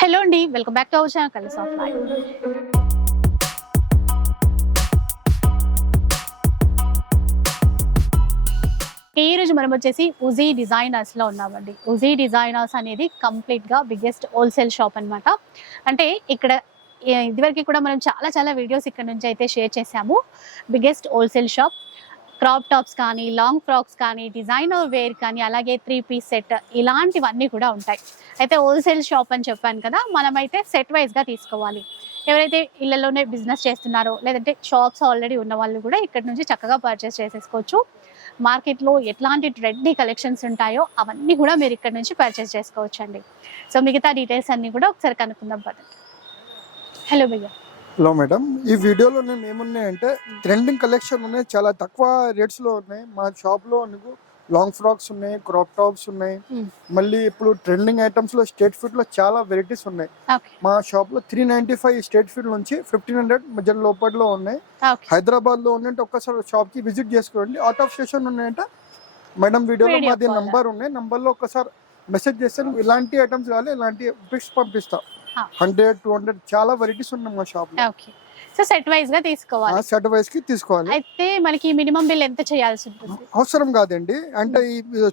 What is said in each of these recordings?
Hello అండి welcome back to our channel colours of life. ఈ రోజు మనం వచ్చేసి ఉజీ డిజైనర్స్లో ఉన్నామండి. ఉజీ డిజైనర్స్ అనేది కంప్లీట్గా బిగ్గెస్ట్ హోల్సేల్ షాప్ అన్నమాట. అంటే ఇక్కడ ఇదివరకు కూడా మనం చాలా చాలా వీడియోస్ ఇక్కడ నుంచి అయితే షేర్ చేసాము biggest wholesale shop crop tops కానీ లాంగ్ ఫ్రాక్స్ కానీ డిజైనర్ వేర్ కానీ అలాగే త్రీ పీస్ సెట్ ఇలాంటివన్నీ కూడా ఉంటాయి. అయితే హోల్సేల్ షాప్ అని చెప్పాను కదా మనమైతే సెట్ వైజ్గా తీసుకోవాలి. ఎవరైతే ఇళ్ళలోనే బిజినెస్ చేస్తున్నారో లేదంటే షాప్స్ ఆల్రెడీ ఉన్న వాళ్ళు కూడా ఇక్కడ నుంచి చక్కగా పర్చేస్ చేసేసుకోవచ్చు. మార్కెట్లో ఎట్లాంటి ట్రెండీ కలెక్షన్స్ ఉంటాయో అవన్నీ కూడా మీరు ఇక్కడ నుంచి పర్చేస్ చేసుకోవచ్చు అండి సో మిగతా డీటెయిల్స్ అన్నీ కూడా ఒకసారి కనుక్కుందాం పదండి. హలో భయ్యా. Hello madam. ఈ వీడియోలో నేను ఏమున్నాయంటే ట్రెండింగ్ కలెక్షన్ ఉన్నాయి. చాలా తక్కువ రేట్స్లో ఉన్నాయి. మా షాప్లో నీకు లాంగ్ ఫ్రాక్స్ ఉన్నాయి క్రాప్ టాప్స్ ఉన్నాయి. Hmm. మళ్ళీ ఇప్పుడు ట్రెండింగ్ ఐటమ్స్లో స్టేట్ ఫుడ్లో చాలా వెరైటీస్ ఉన్నాయి. మా షాప్లో త్రీ నైన్టీ ఫైవ్ స్టేట్ ఫుడ్ నుంచి ఫిఫ్టీన్ హండ్రెడ్ మధ్య లోపల ఉన్నాయి. హైదరాబాద్లో ఉన్నాయంటే ఒక్కసారి షాప్కి విజిట్ చేసుకోండి. అవుట్ ఆఫ్ స్టేషన్ ఉన్నాయంటే. మేడం వీడియోలో మాది. నంబర్ ఉన్నాయి. నంబర్లో ఒకసారి మెసేజ్ చేస్తాను ఇలాంటి ఐటమ్స్ కావాలి ఇలాంటి పిక్స్ పంపిస్తా. హండ్రెడ్ టూ హండ్రెడ్ చాలా వెరైటీస్ ఉన్నాయి మా షాప్ సో సెట్ వైజ్గా తీసుకోవాలి సెట్ వైస్కి తీసుకోవాలి. అయితే మనకి మినిమం బిల్ ఎంత చేయాల్సి ఉంటుంది? అవసరం కాదండి. అంటే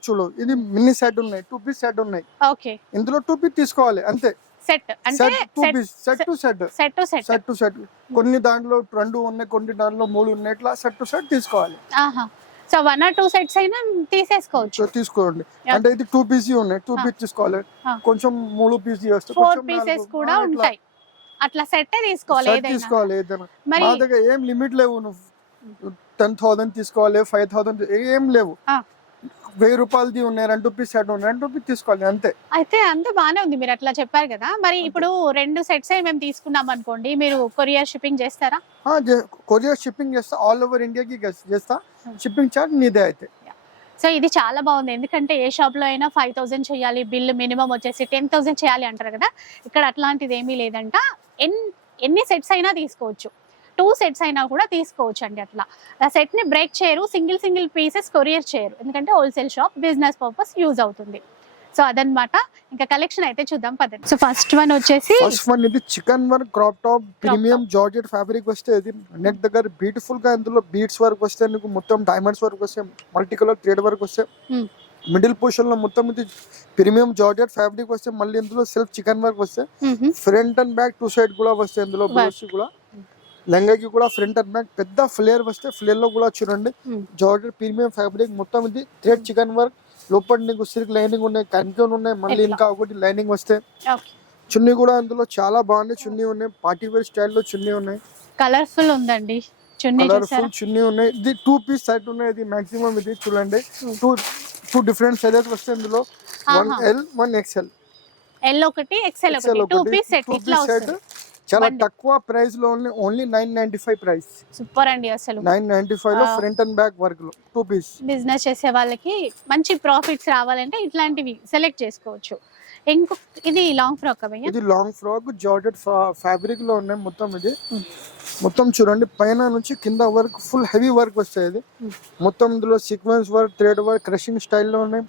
చూడు ఇది మినీ సెట్ ఉన్నాయి టూ పీస్ సెట్ ఉన్నాయి. ఓకే. ఇందులో టూ పీస్ తీసుకోవాలి అంతే. సెట్ అంటే set two set piece set to set. Set to set. Set to set. కొన్ని దాంట్లో రెండు ఉన్నాయి కొన్ని దాంట్లో మూడు ఉన్నాయి ఇట్లా సెట్ టు సెట్ తీసుకోవాలి. ఆహా. So one or two sets అయినా తీసేసుకోవచ్చు. తీసుకోండి. అంటే ఇది టూ పీస్ ఉన్నాయి. Two Ah. పీస్ తీసుకోవాలి. Ah. కొంచెం మూడు పీస్ చేస్తే ఫోర్ పీసెస్. కూడా ఉంటాయి. అట్లా సెట్ తీసుకోవాలి తీసుకోవాలి ఏదైనా. మరి మా దగ్గర ఏం లిమిట్ లేవు. నువ్వు టెన్ థౌసండ్ తీసుకోవాలి ఫైవ్ థౌసండ్ ఏం లేవు. Ah. వెయ్యి రూపాయలది ఉన్నాయి రెండు పీస్ సెట్ ఉన్నాయి రెండు పీస్ తీసుకోవాలి అంతే. అయితే అంత బానే ఉంది మీరు అట్లా చెప్పారు కదా. మరి ఇప్పుడు రెండు సెట్స్ మేము తీసుకున్నాం అనుకోండి మీరు కొరియర్ షిప్పింగ్ చేస్తారా? కొరియర్ షిప్పింగ్ చేస్తా ఆల్ ఓవర్ ఇండియాకి చేస్తా. షిప్పింగ్ చార్జ్ నీదే అయితే. సో ఇది చాలా బాగుంది. ఎందుకంటే ఏ షాప్లో అయినా ఫైవ్ థౌసండ్ చేయాలి బిల్ మినిమం వచ్చేసి టెన్ థౌసండ్ చేయాలి అంటారు కదా. ఇక్కడ అట్లాంటిది ఏమీ లేదంట. ఎన్ ఎన్ని సెట్స్ అయినా తీసుకోవచ్చు. టూ సెట్స్ అయినా కూడా తీసుకోవచ్చు అండి అట్లా. ఆ సెట్ని బ్రేక్ చేయరు సింగిల్ సింగిల్ పీసెస్ కొరియర్ చేయరు. ఎందుకంటే wholesale shop business purpose use అవుతుంది. సో అదనమాట. ఇంకా కలెక్షన్ అయితే చూద్దాం పదండి. సో ఫస్ట్ వన్ వచ్చేసి ఫస్ట్ వన్ ఇది chikan work crop top premium georgette fabric వస్తే ఇది నెక్ దగ్గర బ్యూటిఫుల్గా ఇందులో బీట్స్ వర్క్ వస్తే నీకు మొత్తం డైమండ్స్ వర్క్ వస్తే మల్టీ కలర్ థ్రెడ్ వర్క్ వస్తే Hmm. మిడిల్ పోర్షన్లో మొత్తం ఇది ప్రీమియం జార్జెట్ ఫ్యాబ్రిక్ వస్తే మళ్ళీ ఇందులో సెల్ఫ్ చికెన్ వర్క్ వస్తే. Front and back two side కూడా వస్తాయి ఇందులో కూడా లెంగాకి కూడా ఫ్రంట్ అండ్ బ్యాక్ పెద్ద ఫ్లేర్ వస్తే ఫ్లేర్లో కూడా చూడండి. జార్జెట్ ప్రీమియం ఫ్యాబ్రిక్ మొత్తం ఇది. థ్రెడ్ చికెన్ వర్క్ లోపల నీకు సిల్క్ లైనింగ్ ఉన్నాయి. కన్కోన్ ఉన్నాయి. మళ్ళీ? ఇంకా ఒకటి లైనింగ్ వస్తే. చున్నీ కూడా అందులో చాలా బాగుంది. చున్నీ ఉన్నాయి. పార్టీ వేర్ స్టైల్లో చున్నీ ఉన్నాయి. కలర్ఫుల్ ఉందండి. కలర్ఫుల్ చున్నీ ఉన్నాయి. ఇది టూ పీస్ సెట్ ఉన్నాయి. ఇది మాక్సిమం ఇది చూడండి. టూ టూ డిఫరెంట్ సైజెస్ వస్తాయి ఇందులో. One. L one XL L ఒకటి ఎక్స్ఎల్ ఒకటి. టూ పీస్ సెట్ ఇట్లా వస్తుంది. చాలా. తక్కువ ప్రైస్లో only only nine ninety five price super అండి అసలు నైన్ నైన్టీ ఫైవ్లో. ఫ్రంట్ అండ్ బ్యాక్ వర్క్లో టూ పీస్ బిజినెస్ చేసే వాళ్ళకి మంచి ప్రాఫిట్స్ రావాలంటే ఇట్లాంటివి సెలెక్ట్ చేసుకోవచ్చు ఇంకో ఇది లాంగ్ ఫ్రాక్ ఇది లాంగ్ ఫ్రాక్ జార్జెట్ ఫ్యాబ్రిక్లో ఉన్నాయి మొత్తం ఇది. మొత్తం చూడండి పైన నుంచి కింద వర్క్ ఫుల్ హెవీ వర్క్ వస్తాయి ఇది. మొత్తం ఇందులో sequence work thread work crushing స్టైల్లో ఉన్నాయి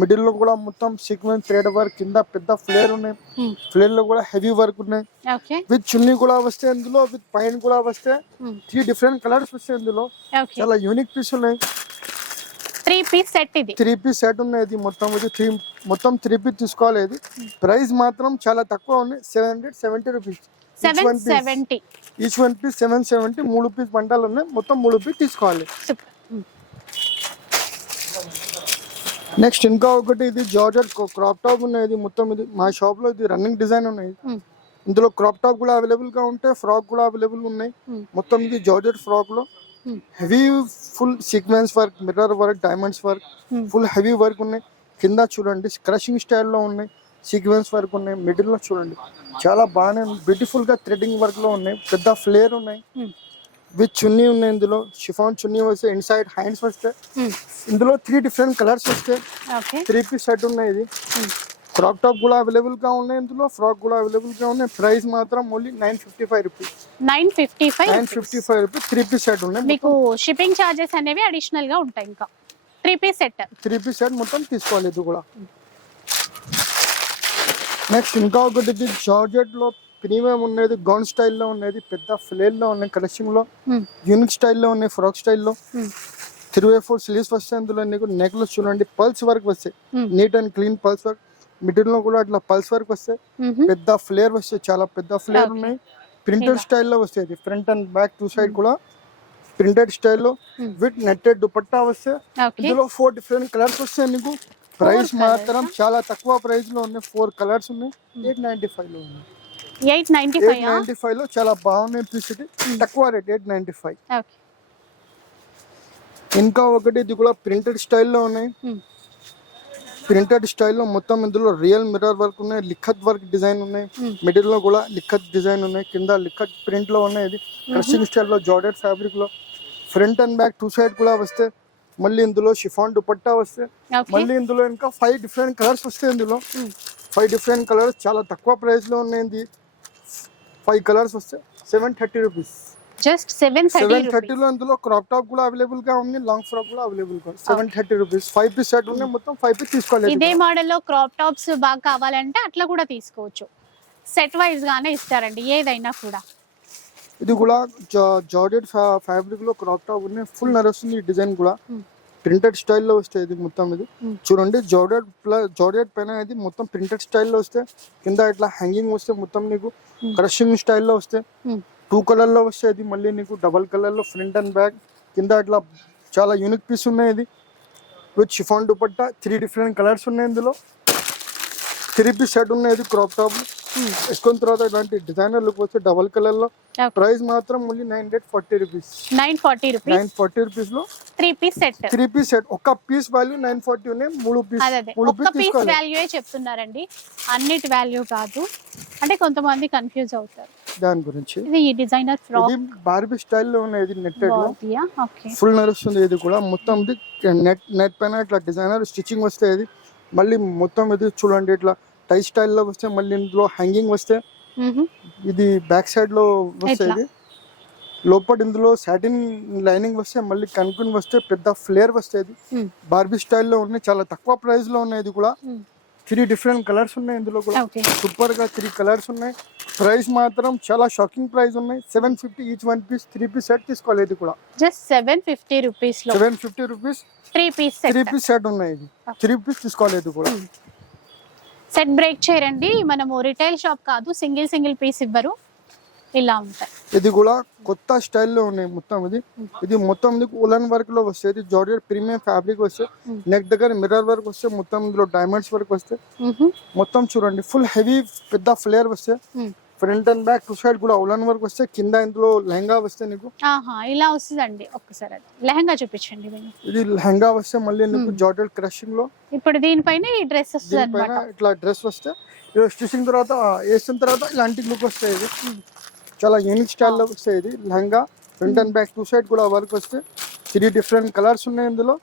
మిడిల్లో కూడా మొత్తం సీక్వెన్స్ థ్రెడ్ వర్క్ కింద పెద్ద ఫ్లేర్ ఉన్నాయి. Hmm. ఫ్లేర్లో కూడా హెవీ వర్క్ ఉన్నాయి. విత్ చున్నీ కూడా వస్తే ఇందులో విత్ పైన కూడా వస్తే Hmm. త్రీ డిఫరెంట్ కలర్స్ వస్తాయి ఓకే చాలా యూనిక్ పీస్ ఉన్నాయి. త్రీ పీస్ సెట్ ఇది. త్రీ పీస్ సెట్ ఉన్నాయి. ఇది మొత్తం ఇది త్రీ మొత్తం త్రీ పీస్ తీసుకోవాలి ఇది. ప్రైస్ మాత్రం చాలా తక్కువ ఉన్నాయి. Seven hundred seventy rupees each one piece seven seventy మూడు పీస్ పంటలు ఉన్నాయి. మొత్తం మూడు పీస్ తీసుకోవాలి సూపర్ నెక్స్ట్ ఇంకా ఒకటి ఇది జార్జెట్ క్రాప్ టాప్ ఉన్నాయి. ఇది మొత్తం ఇది మా షాప్లో ఇది రన్నింగ్ డిజైన్ ఉన్నాయి. ఇందులో క్రాప్ టాప్ కూడా అవైలబుల్గా ఉంటాయి ఫ్రాక్ కూడా అవైలబుల్ ఉన్నాయి. Hmm. మొత్తం ఇది జార్జెట్ ఫ్రాక్లో. Hmm. Heavy full sequence work mirror work diamonds work Hmm. Full heavy work ఉన్నాయి. కింద చూడండి క్రషింగ్ స్టైల్లో ఉన్నాయి. సీక్వెన్స్ వర్క్ ఉన్నాయి. మిడిల్లో చూడండి. చాలా బాగానే బ్యూటిఫుల్గా థ్రెడింగ్ వర్క్లో ఉన్నాయి. పెద్ద ఫ్లేర్ ఉన్నాయి. విత్ చున్నీ ఉన్నాయి ఇందులో షిఫాన్ చున్నీ వస్తే ఇన్సైడ్ హ్యాండ్స్ వస్తే ఇందులో త్రీ డిఫరెంట్ కలర్స్ వస్తాయి ఓకే త్రీ పీస్ సెట్ ఉన్నాయి ఇది ఫ్రాక్ టాప్ కూడా అవైలబుల్గా ఉన్నాయి ఇందులో ఫ్రాక్ కూడా అవైలబుల్గా ఉన్నాయి ప్రైస్ మాత్రం only nine fifty five rupees nine fifty five nine fifty five rupees three piece set ఉన్నాయి మీకు షిప్పింగ్ చార్జెస్ అనేవి అడిషనల్గా ఉంటాయి ఇంకా three piece set three piece set మొత్తం తీసుకోవాలి ఇది కూడా నెక్స్ట్ ఇంకా ఒకటి జార్జెట్లో ప్రీమియం ఉన్నది గౌన్ స్టైల్లో ఉన్నది పెద్ద ఫ్లేర్లో ఉన్నాయి కలెక్షన్లో Hmm. యూనిక్ స్టైల్లో ఉన్నాయి ఫ్రాక్ స్టైల్లో. త్రీ ఫోర్ స్లీవ్స్ వస్తాయి అందులో నీకు నెక్లెస్ చూడండి పల్స్ వర్క్ వస్తాయి. Neat and clean pearls work మిడిల్లో కూడా అట్లా పల్స్ వర్క్ వస్తాయి. పెద్ద ఫ్లేర్ వస్తాయి చాలా పెద్ద ఫ్లేర్. ఉన్నాయి ప్రింటెడ్. స్టైల్లో వస్తాయి front and back two side కూడా ప్రింటెడ్ స్టైల్లో. విత్ నెట్టెడ్ దుపట్టా వస్తాయి ఓకే ఇందులో ఫోర్ డిఫరెంట్ కలర్స్ వస్తాయి నీకు ప్రైస్ మాత్రం? చాలా తక్కువ ప్రైస్లో ఉన్నాయి ఫోర్ కలర్స్ ఉన్నాయి. ఎయిట్ నైన్టీ ఫైవ్లో ఉన్నాయి ఎయిట్ నైన్టీ ఫైవ్ నైన్టీ ఫైవ్లో చాలా బాగున్నాయి పీసీటీ తక్కువ రేట్ ఎయిట్ నైన్టీ ఫైవ్. ఇంకా ఒకటి ఇది కూడా ప్రింటెడ్ స్టైల్లో ఉన్నాయి. Hmm. ప్రింటెడ్ స్టైల్లో మొత్తం ఇందులో రియల్ మిర్రర్ వర్క్ ఉన్నాయి లిఖత్ వర్క్ డిజైన్ ఉన్నాయి. Hmm. మిడిల్లో కూడా లిఖత్ డిజైన్ ఉన్నాయి. కింద లిఖత్ ప్రింట్లో ఉన్నాయి ఇది. క్రషింగ్ స్టైల్లో జార్డెడ్ ఫ్యాబ్రిక్లో front and back two side కూడా వస్తే మళ్ళీ ఇందులో షిఫాన్ దుపట్టా వస్తే మళ్ళీ ఇందులో ఇంకా ఫైవ్ డిఫరెంట్ కలర్స్ వస్తాయి ఇందులో. Hmm. ఫైవ్ డిఫరెంట్ కలర్స్ చాలా తక్కువ ప్రైస్లో ఉన్నాయి ఫైవ్ కలర్స్ వస్తాయి seven thirty rupees just seven seven thirty థర్టీలో అందులో క్రాప్ టాప్ కూడా అవైలబుల్గా ఉంది లాంగ్ ఫ్రాక్ కూడా అవైలబుల్గా seven thirty rupees five piece set ఉన్నాయి మొత్తం ఫైవ్ పీస్ తీసుకోలేదు ఇదే మోడల్లో క్రాప్ టాప్స్ బాగా కావాలంటే అట్లా కూడా తీసుకోవచ్చు. సెట్ వైజ్ గానే ఇస్తారండి ఏదైనా కూడా. ఇది కూడా జార్డెడ్ ఫ్యాబ్రిక్లో క్రాప్ టాప్ ఉన్నాయి ఫుల్ నడుస్తుంది ఈ డిజైన్ కూడా. Hmm. ప్రింటెడ్ స్టైల్లో వస్తాయి ఇది మొత్తం ఇది Hmm. చూడండి జార్డెడ్ ప్లస్ జార్డెడ్ పైన ఇది మొత్తం ప్రింటెడ్ స్టైల్లో వస్తే కింద ఇట్లా హ్యాంగింగ్ వస్తే మొత్తం నీకు Hmm. క్రషింగ్ స్టైల్లో వస్తే Hmm. టూ కలర్లో వస్తే ఇది మళ్ళీ నీకు డబల్ కలర్లో ఫ్రంట్ అండ్ బ్యాక్ కింద ఇట్లా చాలా యూనిక్ పీస్ ఉన్నాయి ఇది with chiffon dupatta three different colours ఉన్నాయి ఇందులో త్రీ పీస్ సెట్ ఉన్నాయి ఇది క్రాప్ టాప్ వేసుకున్న తర్వాత ఇలాంటి డిజైనర్ లుక్ వస్తే డబల్ కలర్లో. ప్రైస్ మాత్రం మళ్ళీ nine hundred forty rupees nine forty rupees nine forty రూపీస్లో three piece set three piece set ఒక్క పీస్ వాల్యూ నైన్ ఫార్టీ ఉన్నాయి మూడు పీస్ మూడు పీస్ వాల్యూ చెప్తున్నారండి. అన్నిటి వాల్యూ కాదు. అంటే కొంతమంది కన్ఫ్యూజ్ అవుతారు. దాని గురించి. ఇది ఈ డిజైనర్ ఇది ఫ్రాక్ బార్బీ స్టైల్లో ఉన్నాయి. ఇది నెట్టెడ్లో. ఫుల్ నడుస్తుంది ఇది కూడా. మొత్తం ఇది నెట్ నెట్ పైన ఇట్లా డిజైనర్ స్టిచ్చింగ్ వస్తే ఇది. మళ్ళీ మొత్తం ఇది చూడండి ఇట్లా. టై స్టైల్లో వస్తే మళ్ళీ ఇందులో హ్యాంగింగ్ వస్తే ఇది బ్యాక్ సైడ్లో వస్తే. ఇది. లోపల ఇందులో సాటిన్ లైనింగ్ వస్తే మళ్ళీ కనుక్కుని వస్తే పెద్ద ఫ్లేర్ వస్తే ఇది. బార్బీ స్టైల్లో ఉన్నాయి చాలా తక్కువ ప్రైస్లో ఉన్నాయి ఇది కూడా. త్రీ డిఫరెంట్ కలర్స్ ఉన్నాయి ఇందులో కూడా. సూపర్గా త్రీ కలర్స్ ఉన్నాయి. ప్రైస్ మాత్రం చాలా షాకింగ్ ప్రైస్ ఉన్నాయి. Seven fifty each one piece three piece set తీసుకోవాలి ఇది కూడా. జస్ట్ సెవెన్ ఫిఫ్టీ రూపీస్లో. Seven fifty rupees three piece three piece set ఉన్నాయి ఇది. త్రీ పీస్ తీసుకోవాలి ఇది కూడా. సెట్ బ్రేక్ చేయరండి. మనము రిటైల్ షాప్ కాదు సింగిల్ సింగిల్ పీస్ ఇవ్వరు. ఇలా ఉంటాయి. ఇది కూడా కొత్త స్టైల్లో ఉన్నాయి మొత్తం ఇది. ఇది మొత్తం మీకు ఉలన్ వర్క్లో వస్తుంది జార్జెట్ ప్రీమియం ఫ్యాబ్రిక్ వస్తే. నెక్ దగ్గర మిర్రర్ వర్క్ వస్తే మొత్తం ఇందులో డైమండ్స్ వర్క్ వస్తే. మొత్తం చూడండి. ఫుల్ హెవీ పెద్ద ఫ్లేర్ వస్తే. Front and back two side కూడా ఉలన్ వర్క్ వస్తే కింద ఇందులో లెహంగా వస్తే నీకు ఆహా ఇలా వస్తుందండి. ఒక్కసారి అది. లెహంగా చూపించండి. ఇది లెహంగా వస్తే మళ్ళీ నీకు జార్జెట్ క్రషింగ్లో ఇప్పుడు దీనిపైన ఈ డ్రెస్ వస్తుంది ఇట్లా డ్రెస్ వస్తే ఇది స్టిచింగ్ తర్వాత వేసిన తర్వాత ఇలాంటి లుక్ వస్తాయి ఇది. చాలా యూనిక్ స్టైల్లో వస్తాయి ఇది. Lehenga front and back two side కూడా వర్క్ వస్తే త్రీ డిఫరెంట్ కలర్స్ ఉన్నాయి ఇందులో.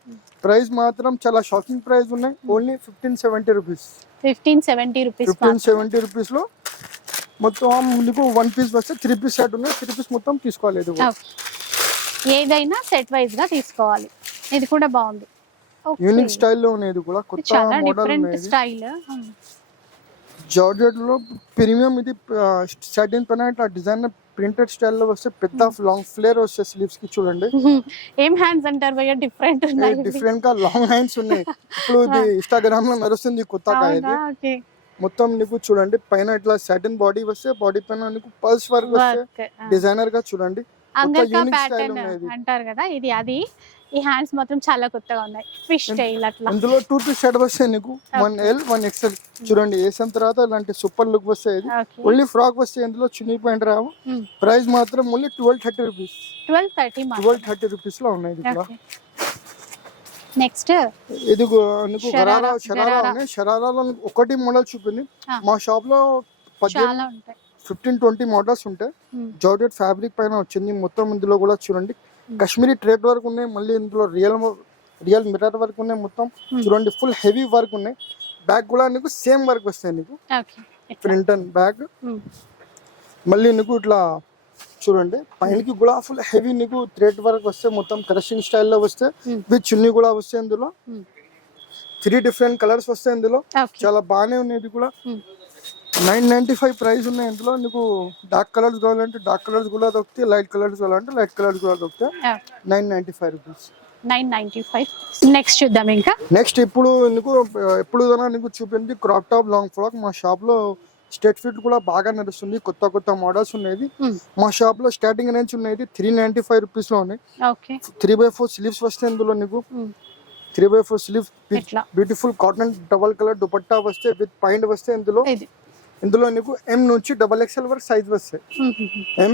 ప్రైస్ మాత్రం చాలా షాకింగ్ ప్రైస్ ఉన్నాయి. Only fifteen seventy rupees. Fifteen seventy rupees fifteen seventy రూపీస్లో మొత్తం మీకు వన్ పీస్ వస్తే త్రీ పీస్ సెట్ ఉన్నాయి. త్రీ పీస్ మొత్తం తీసుకోవాలి ఇది. ఏదైనా సెట్ వైజ్గా తీసుకోవాలి. ఇది కూడా బాగుంది. యూనిక్ స్టైల్లో ఉన్నాయి. ఇది కూడా కొత్త మోడల్. స్టైల్ జార్జెట్లో ప్రీమియం ఇది సెటిన్ పైన ఇట్లా డిజైన్ ప్రింటెడ్ స్టైల్లో వస్తే పెద్ద లాంగ్ ఫ్లేర్ వస్తే స్లీవ్స్కి చూడండి. ఏం హ్యాండ్స్ అంటారు భయ్య? డిఫరెంట్ ఉన్నాయి. డిఫరెంట్గా లాంగ్ హ్యాండ్స్ ఉన్నాయి. ఇప్పుడు ఇది ఇన్స్టాగ్రామ్లో నడుస్తుంది కొత్తగా ఇది. ఓకే మొత్తం నీకు చూడండి పైన ఇట్లా సెటిన్ బాడీ వస్తే బాడీ పైన నీకు పల్స్ వర్క్ వస్తే డిజైనర్గా చూడండి. ప్యాటర్న్. అంటారు కదా ఇది అది. ఈ హ్యాండ్స్ మాత్రం చాలా కొత్తగా ఉన్నాయి. ఫిష్ స్టైల్ అట్లా. ఇందులో టూ పీస్ సెట్ వస్తే నీకు వన్ ఎల్ వన్ ఎక్స్ఎల్ చూడండి వేసిన తర్వాత ఇలాంటి సూపర్ లుక్ వస్తాయి ఓన్లీ ఫ్రాక్ వస్తే ఇందులో చున్నీ పాయింట్ రావు. ప్రైస్ మాత్రం only twelve thirty rupees twelve thirty twelve thirty రూపీస్లో ఉన్నాయి నెక్స్ట్ ఇది నీకు గరారా షరారా. ఉన్నాయి. షరారాలో ఒకటి మోడల్ చూపింది. మా షాప్లో పద్దెనిమిది చాలా ఉంటాయి. ఫిఫ్టీన్ ట్వంటీ మోడల్స్ ఉంటాయి. జార్జెట్ ఫ్యాబ్రిక్ పైన వచ్చింది. మొత్తం ఇందులో కూడా చూడండి. కాశ్మీరీ ట్రేడ్ వర్క్ ఉన్నాయి. మళ్ళీ ఇందులో రియల్ రియల్ మిర్రర్ వర్క్ ఉన్నాయి మొత్తం. చూడండి ఫుల్ హెవీ వర్క్ ఉన్నాయి. బ్యాక్ కూడా నీకు సేమ్ వర్క్ వస్తాయి నీకు. Front and Hmm. మళ్ళీ నీకు ఇట్లా చూడండి పైనకి కూడా ఫుల్ హెవీ నీకు థ్రెడ్ వర్క్ వస్తే మొత్తం క్రషింగ్ స్టైల్లో వస్తే Hmm. విత్ చున్నీ కూడా వస్తే ఇందులో. Hmm. త్రీ డిఫరెంట్ కలర్స్ వస్తాయి ఇందులో. చాలా బాగానే ఉన్నాయి ఇది కూడా. నైన్ నైన్టీ ఫైవ్ ప్రైస్ ఉన్నాయి ఇందులో. నీకు డార్క్ కలర్స్ కావాలంటే డార్క్ కలర్స్ కూడా దొరుకుతాయి లైట్ కలర్స్ కావాలంటే లైట్ కలర్స్ కూడా దొరుకుతాయి. Nine ninety five rupees nine ninety five next చూద్దాం ఇంకా. నెక్స్ట్ ఇప్పుడు నీకు ఎప్పుడు నీకు చూపింది క్రాప్ టాప్ లాంగ్ ఫ్రాక్ మా షాప్లో స్టేట్ ఫిట్ కూడా బాగా నడుస్తుంది. కొత్త కొత్త మోడల్స్ ఉన్నాయి. మా షాప్లో స్టార్టింగ్ రేంజ్ ఉన్నాయి. త్రీ నైన్టీ ఫైవ్ రూపీస్లో ఉన్నాయి త్రీ బై ఫోర్ స్లీవ్స్ వస్తాయి ఇందులో నీకు. త్రీ బై ఫోర్ స్లీవ్ ఇట్లా beautiful cotton double colour dupatta వస్తే విత్ పాయింట్ వస్తే ఇందులో. ఇది. ఇందులో నీకు ఎం నుంచి డబల్ ఎక్స్ఎల్ వరకు సైజ్ వస్తాయి. M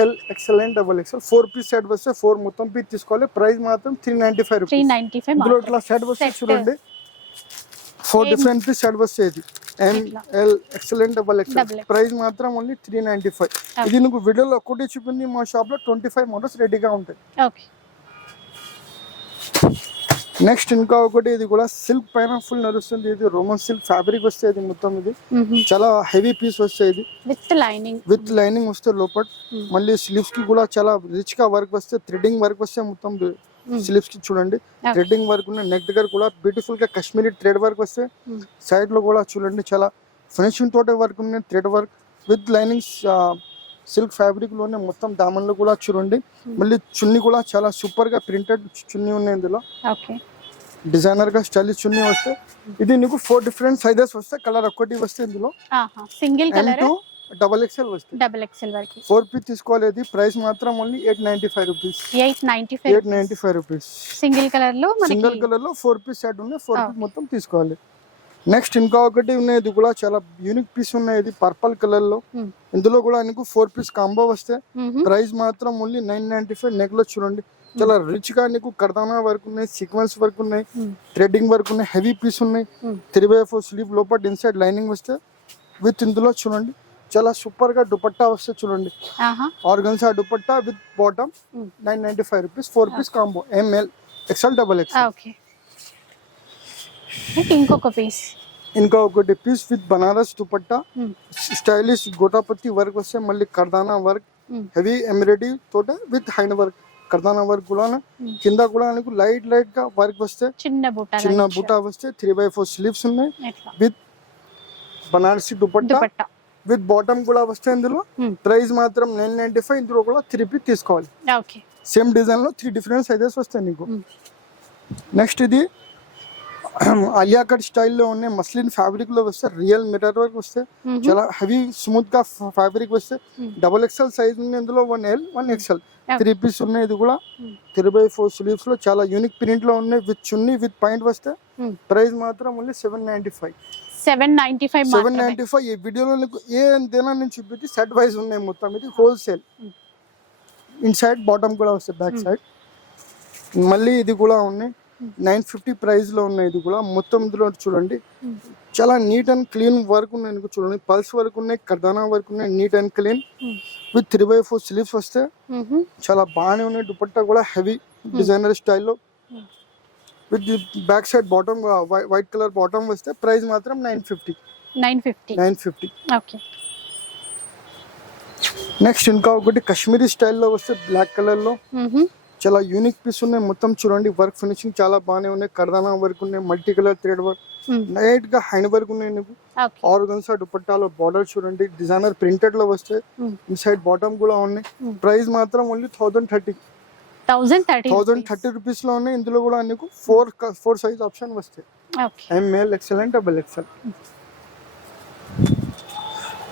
L XL and double XL four piece set వస్తే ఫోర్ మొత్తం పీస్ తీసుకోవాలి. ప్రైస్ మాత్రం త్రీ నైన్టీ ఫైవ్ రూపీస్ ఇందులో ఇట్లా సెట్ వస్తే. చూడండి. ఫోర్. డిఫరెంట్ పీస్ సెట్ వస్తే ఇది. ఎం ఇట్లా. L XL and double XL. Price మాత్రం ఓన్లీ త్రీ నైన్టీ ఫైవ్. ఇది నీకు వీడియోలో ఒక్కటి చూపింది మా షాప్లో ట్వంటీ ఫైవ్ మోడల్స్ రెడీగా ఉంటాయి నెక్స్ట్ ఇంకా ఒకటి ఇది కూడా సిల్క్ పైన ఫుల్ నడుస్తుంది ఇది రోమన్ సిల్క్ ఫ్యాబ్రిక్ వస్తే ఇది మొత్తం ఇది చాలా హెవీ పీస్ వస్తే ఇది విత్ లైనింగ్ విత్ లైనింగ్ వస్తే లోపల Hmm. మళ్ళీ స్లీవ్స్కి కూడా చాలా రిచ్గా వర్క్ వస్తే థ్రెడింగ్ వర్క్ వస్తే మొత్తం. స్లీవ్స్కి చూడండి. థ్రెడింగ్ వర్క్ ఉన్న నెక్ దగ్గర కూడా బ్యూటిఫుల్గా కాశ్మీరీ థ్రెడ్ వర్క్ వస్తే Hmm. సైడ్లో కూడా చూడండి చాలా ఫినిషింగ్ తోటే వర్క్ ఉన్నాయి. Thread work with linings silk ఫ్యాబ్రిక్లోనే మొత్తం దామన్లో కూడా చూడండి. Hmm. మళ్ళీ చున్నీ కూడా చాలా సూపర్గా ప్రింటెడ్ చున్నీ ఉన్నాయి ఇందులో. డిజైనర్గా స్టైలిష్ చున్నీ వస్తే ఇది నీకు ఫోర్ డిఫరెంట్ సైజెస్ వస్తే కలర్ ఒక్కటి వస్తే ఇందులో. సింగిల్ కలర్ డబల్ ఎక్స్ఎల్ వస్తాయి. డబుల్ ఎక్స్ఎల్ వరకు. ఫోర్ పీస్ తీసుకోవాలి ఇది ప్రైస్ మాత్రం only eight ninety five rupees. Eight ninety five eight ninety five rupees. Single కలర్లో సింగిల్ కలర్లో ఫోర్ పీస్ సెట్ ఉన్నాయి ఫోర్. పీస్ మొత్తం తీసుకోవాలి. నెక్స్ట్ ఇంకా ఒకటి ఉన్నాయి ఇది కూడా చాలా యూనిక్ పీస్ ఉన్నాయి ఇది పర్పల్ కలర్లో. ఇందులో కూడా నీకు ఫోర్ పీస్ కాంబో వస్తే. ప్రైస్ మాత్రం ఓన్లీ నైన్ నైన్టీ ఫైవ్. నెక్లో చూడండి. చాలా రిచ్గా నీకు కర్దానా వర్క్ ఉన్నాయి సీక్వెన్స్ వర్క్ ఉన్నాయి. థ్రెడ్డింగ్ వర్క్ ఉన్నాయి హెవీ పీస్ ఉన్నాయి. త్రీ బై ఫోర్ స్లీవ్ లోపల ఇన్సైడ్ లైనింగ్ వస్తే విత్ ఇందులో చూడండి. చాలా సూపర్గా దుపట్టా వస్తే చూడండి ఆహా organza dupatta with bottom Hmm. Nine ninety five rupees four piece combo M L XL double X okay ఇంకొక పీస్ ఇంకా ఒకటి piece with Banaras dupatta Hmm. Stylish గోటాపత్తి work వస్తే మళ్ళీ కర్దానా వర్క్ Hmm. హెవీ ఎంబ్రాయిడరీ తోట విత్ హ్యాండ్ వర్క్ కర్దానా వర్క్ కూడా Hmm. కింద కూడా నీకు లైట్ లైట్గా వర్క్ వస్తే చిన్న బుట్ట చిన్న బుటా వస్తే త్రీ బై ఫోర్ స్లీవ్స్ ఉన్నాయి ఎట్లా with Banarasi dupatta dupatta with bottom కూడా వస్తే ఇందులో Hmm. ప్రైస్ మాత్రం నైన్ నైన్టీ ఫైవ్ ఇందులో కూడా త్రీ పీస్ తీసుకోవాలి సేమ్ డిజైన్లో త్రీ డిఫరెంట్ సైజెస్ వస్తాయి నీకు Hmm. నెక్స్ట్ ఇది అలియా కట్ స్టైల్లో ఉన్నాయి మస్లిన్ ఫ్యాబ్రిక్లో వస్తే రియల్ మిర్రర్ వర్క్ వస్తే. చాలా హెవీ స్మూత్గా ఫ్యాబ్రిక్ వస్తే Hmm. డబుల్ ఎక్స్ఎల్ సైజ్ ఉంది ఇందులో one L one XL. Three piece ఉన్నాయి ఇది కూడా Hmm. త్రీ బై ఫోర్ స్లీవ్స్లో చాలా యూనిక్ ప్రింట్లో ఉన్నాయి విత్ చున్నీ విత్ పాయింట్ వస్తే Hmm. ప్రైస్ మాత్రం only seven ninety five seven ninety five seven ninety five ఈ వీడియోలో నీకు ఏ దేనా నేను చూపించి సెట్ వైజ్ ఉన్నాయి మొత్తం ఇది wholesale Hmm. Inside bottom కూడా వస్తాయి బ్యాక్ Hmm. సైడ్ మళ్ళీ ఇది కూడా ఉన్నాయి Hmm. నైన్ ఫిఫ్టీ ప్రైస్లో ఉన్నాయి ఇది కూడా మొత్తం ఇందులో చూడండి Hmm. చాలా నీట్ అండ్ క్లీన్ వర్క్ ఉన్నాయి నీకు చూడండి పల్స్ వర్క్ ఉన్నాయి కర్దానా వర్క్ ఉన్నాయి neat and clean Hmm. With three by four sleeves వస్తే మ్మ్. చాలా బాగానే ఉన్నాయి దుపట్టా కూడా హెవీ డిజైనర్ స్టైల్లో Hmm. With back side bottom white colour bottom వస్తే ప్రైస్ మాత్రం nine fifty nine fifty nine fifty okay next ఇంకా ఒకటి కాశ్మీరీ స్టైల్లో వస్తే బ్లాక్ కలర్లో మ్మ్. చాలా యూనిక్ పీస్ ఉన్నాయి. మొత్తం చూడండి వర్క్ ఫినిషింగ్ చాలా బాగానే ఉన్నాయి. కర్దానా వర్క్ ఉన్నాయి మల్టీ కలర్ థ్రెడ్ వర్క్. నైట్గా హ్యాండ్ వర్క్ ఉన్నాయి ఓకే ఆర్గన్సా దుపట్టాలో బార్డర్ చూడండి డిజైనర్ ప్రింటెడ్లో వస్తే మ్మ్. ఇన్సైడ్ బాటమ్ కూడా ఉన్నాయి. Hmm. ప్రైస్ మాత్రం only thousand thirty thousand thirty thousand thirty రూపీస్లో ఉన్నాయి. ఇందులో కూడా నీకు ఫోర్ ఫోర్ సైజ్ ఆప్షన్ వస్తాయి. M L XL double XL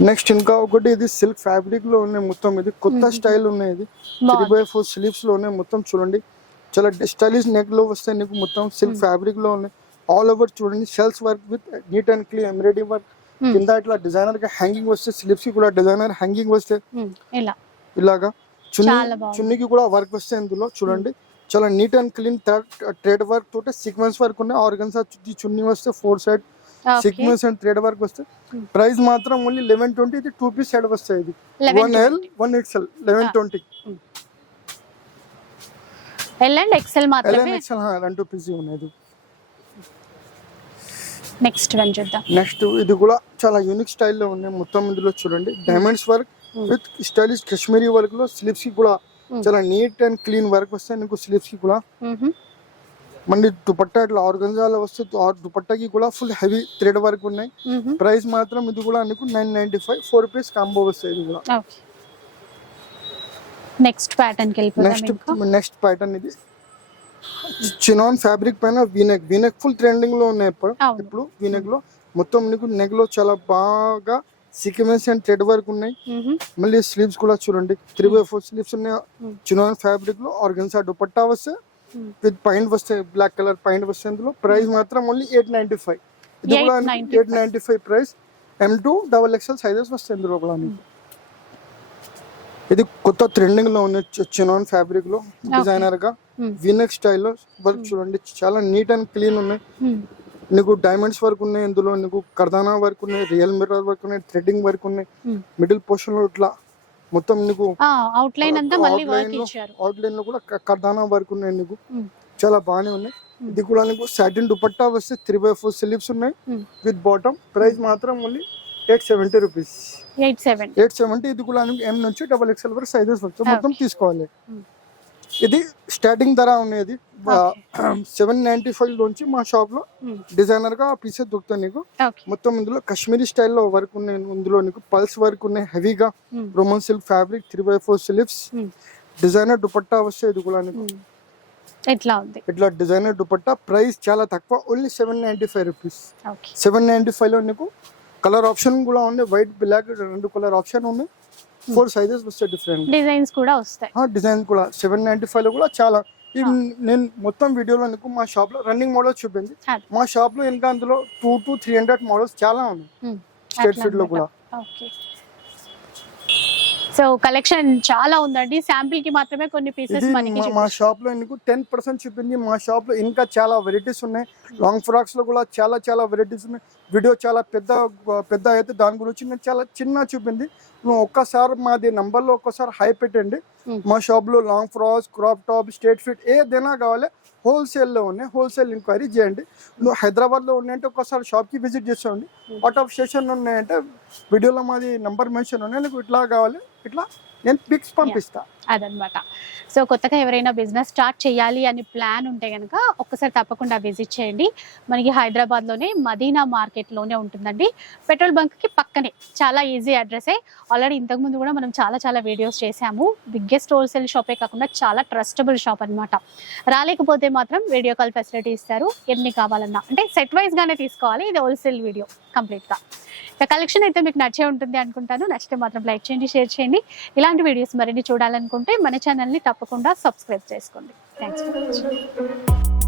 next ఇంకా ఒకటి ఇది సిల్క్ ఫ్యాబ్రిక్లో ఉన్నాయి మొత్తం. ఇది కొత్త. స్టైల్ ఉన్నాయి ఇది. త్రీ బై ఫోర్ స్లీవ్స్లో ఉన్నాయి మొత్తం చూడండి. చాలా స్టైలిష్ నెక్లో వస్తాయి నీకు మొత్తం సిల్క్. ఫ్యాబ్రిక్లో ఉన్నాయి. ఆల్ ఓవర్ చూడండి. Shells work with neat and clean embroidery work. కింద ఇట్లా డిజైనర్గా హ్యాంగింగ్ వస్తే స్లీవ్స్కి కూడా డిజైనర్ హ్యాంగింగ్ వస్తే ఇలాగా. చున్నీ. చున్నీకి కూడా వర్క్ వస్తే ఇందులో చూడండి. చాలా neat and clean thread work తోటి సీక్వెన్స్ వర్క్ ఉన్నాయి. ఆర్గన్సా చున్నీ వస్తే four side sequence and thread work వస్తే. ప్రైస్ మాత్రం ఓన్లీ లెవెన్ ట్వంటీ ఇది టూ పీస్ సెట్ వస్తాయి ఇది. One L one XL eleven. Twenty L and XL L మాత్రమే? XL రెండు పీస్ ఉన్నాయి నెక్స్ట్ వన్ చూద్దాం. నెక్స్ట్ ఇది కూడా చాలా యూనిక్ స్టైల్లో ఉన్నాయి. మొత్తం ఇందులో చూడండి. Diamonds work. With stylish Kashmiri వర్క్లో స్లీవ్స్కి కూడా. చాలా నీట్ అండ్ క్లీన్ వర్క్ వస్తాయి. నీకు స్లీవ్స్కి కూడా. మళ్ళీ దుపట్టా ఇట్లా ఆర్గంజాలో వస్తే దుపట్టాకి కూడా ఫుల్ హెవీ థ్రెడ్ వర్క్ ఉన్నాయి. ప్రైస్ మాత్రం ఇది కూడా నీకు nine ninety five four rupees combo వస్తాయి ఇది కూడా. Next pattern next next pattern ఇది. చినాన్ ఫ్యాబ్రిక్ పైన V neck V neck full ట్రెండింగ్లో ఉన్నాయి ఇప్పుడు. ఇప్పుడు వీనెక్లో మొత్తం నీకు నెక్లో చాలా బాగా సీక్వెన్స్ అండ్ థ్రెడ్ వర్క్ ఉన్నాయి. మళ్ళీ స్లీవ్స్ కూడా చూడండి త్రీ బై ఫోర్ స్లీవ్స్ ఉన్నాయి. చినాన్ ఫ్యాబ్రిక్లో ఆర్గన్సా దుపట్టా వస్తే. విత్ పైంట్ వస్తాయి బ్లాక్ కలర్ పైంట్ వస్తాయి ఇందులో ప్రైస్ మాత్రం ఓన్లీ ఎయిట్ నైన్టీ ఫైవ్ ఇది కూడా 895. Eight ninety five price M two double XL sizes వస్తాయి ఇందులో కూడా. ఇది కొత్త ట్రెండింగ్లో ఉంది చినాన్ ఫ్యాబ్రిక్లో డిజైనర్గా. వీనెక్ స్టైల్లో వర్క్ చూడండి చాలా నీట్ అండ్ క్లీన్ ఉన్నాయి. నీకు డైమండ్స్ వర్క్ ఉన్నాయి ఇందులో నీకు కర్దానా వర్క్ ఉన్నాయి రియల్ మిర్రర్ వర్క్ ఉన్నాయి థ్రెడ్డింగ్ వర్క్ ఉన్నాయి. మిడిల్ పోర్షన్లో ఇట్లా మొత్తం నీకు ఆ అవుట్లైన్ అంతా మళ్ళీ వర్క్ ఇచ్చారు అవుట్లైన్లో కూడా కర్దానా వర్క్ ఉన్నాయి నీకు మ్మ్. చాలా బాగానే ఉన్నాయి Hmm. ఇది కూడా నీకు సాటిన్ దుపట్టా వస్తే త్రీ బై ఫోర్ స్లీవ్స్ ఉన్నాయి Hmm. విత్ బాటమ్ ప్రైస్ మాత్రం only eight seventy rupees eight seven eight seventy ఇది కూడా ఎం నుంచి డబల్ ఎక్స్ఎల్ వరకు సైజెస్ వస్తాయి మొత్తం తీసుకోవాలి Hmm. ఇది స్టార్టింగ్ ధర ఉన్నది సెవెన్ నైన్టీ ఫైవ్ నుంచి మా షాప్లో డిజైనర్గా పీసెస్ దొరుకుతాయి నీకు. మొత్తం ఇందులో కాశ్మీరీ స్టైల్లో వర్క్ ఉన్నాయి. ఇందులో నీకు పల్స్ వర్క్ ఉన్నాయి. హెవీగా. Roman silk fabric three by four sleeves Hmm. Designer dupatta వస్తే ఇది కూడా నీకు. ఎట్లా ఉంది? ఇట్లా డిజైనర్ దుపట్టా ప్రైస్ చాలా తక్కువ. Only seven ninety five rupees seven ninety ఫైవ్లో నీకు కలర్ ఆప్షన్ కూడా ఉంది. వైట్ బ్లాక్ రెండు కలర్ ఆప్షన్ ఉంది ఫోర్ సైజెస్ వస్తాయి డిఫరెంట్. డిజైన్స్ కూడా వస్తాయి. డిజైన్ కూడా సెవెన్ నైన్టీ ఫైవ్లో కూడా చాలా నేను మొత్తం వీడియోలో నీకు మా షాప్లో రన్నింగ్ మోడల్స్ చూపింది. మా షాప్లో ఇంకా అందులో two to three hundred models చాలా ఉన్నాయి. స్టేట్ ఫీడ్లో కూడా. సో కలెక్షన్ చాలా ఉందండి. శాంపిల్కి మాత్రమే కొన్ని పీసెస్ మనకి మా- షాప్లో నీకు టెన్ పర్సెంట్ చూపింది. మా షాప్లో ఇంకా చాలా వెరైటీస్ ఉన్నాయి. లాంగ్ ఫ్రాక్స్లో కూడా చాలా చాలా వెరైటీస్ ఉన్నాయి. వీడియో చాలా పెద్ద పెద్ద అయితే దాని గురించి నేను చాలా చిన్న చూపింది. నువ్వు ఒక్కసారి మాది నంబర్లో ఒక్కసారి హై పెట్టండి. మా షాప్లో long frocks crop top straight fit ఏదైనా కావాలి హోల్సేల్లో ఉన్నాయి. హోల్సేల్ ఎంక్వైరీ చేయండి. నువ్వు హైదరాబాద్లో ఉన్నాయంటే ఒకసారి షాప్కి విజిట్ చేసేయండి. అవుట్ ఆఫ్ స్టేషన్ ఉన్నాయంటే వీడియోలో మాది నెంబర్ మెన్షన్ ఉన్నాయి. నీకు ఇట్లా కావాలి ఇట్లా నేను పిక్స్ పంపిస్తా. అదనమాట. సో కొత్తగా ఎవరైనా బిజినెస్ స్టార్ట్ చేయాలి అని ప్లాన్ ఉంటే కనుక ఒక్కసారి తప్పకుండా విజిట్ చేయండి. మనకి హైదరాబాద్లోనే మదీనా మార్కెట్లోనే ఉంటుందండి. పెట్రోల్ బంక్కి పక్కనే చాలా ఈజీ అడ్రసే ఆల్రెడీ ఇంతకుముందు కూడా మనం చాలా చాలా వీడియోస్ చేసాము బిగ్గెస్ట్ హోల్సేల్ షాపే కాకుండా చాలా ట్రస్టబుల్ షాప్ అన్నమాట. రాలేకపోతే మాత్రం వీడియో కాల్ ఫెసిలిటీ ఇస్తారు. ఎన్ని కావాలన్నా. అంటే సెట్ వైజ్గానే తీసుకోవాలి. ఇది హోల్సేల్ వీడియో కంప్లీట్గా. కలెక్షన్ అయితే మీకు నచ్చే ఉంటుంది అనుకుంటాను. నచ్చితే మాత్రం లైక్ చేయండి షేర్ చేయండి. ఇలాంటి వీడియోస్ మరిన్ని చూడాలనుకుంటే మన ఛానల్ని తప్పకుండా సబ్స్క్రైబ్ చేసుకోండి. Thanks for watching